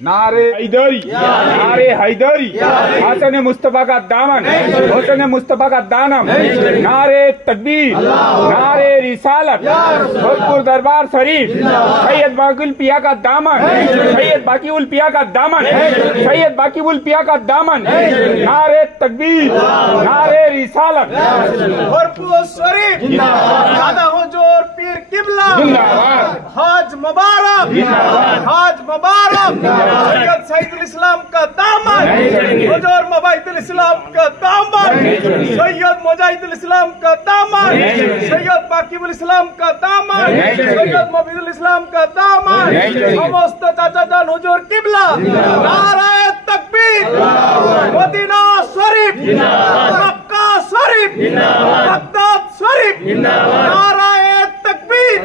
नारे हैदरी, नारे हैदरी, हसन मुस्तफा का दामन, हुसन मुस्तफा का दानम, नारे तकबीर, नारे रिसालत, भरपूर दरबार शरीफ, सैयद बाकीउल पिया का दामन, सैयद बाकीउल पिया का दामन, सैयद बाकीउल पिया का दामन, नारे तकबीर, नारे रिसालत, भरपूर शरीफ, दादा हुजूर पीर किबला, हाज मुबारक, हाज मुबारक, सैयद सईदुल इस्लाम का दामन, हुजूर मुजाहिदुल इस्लाम का दामन, सैयद मुजाहिदुल इस्लाम का दामन, सैयद बाकीउल इस्लाम का दामन, सैयद मुबीदुल इस्लाम का दामन, समस्त चाचा जान हुजूर किबला, नारे तकबीर, मदीना शरीफ, मक्का शरीफ, बगदाद शरीफ, नारे तकबीर,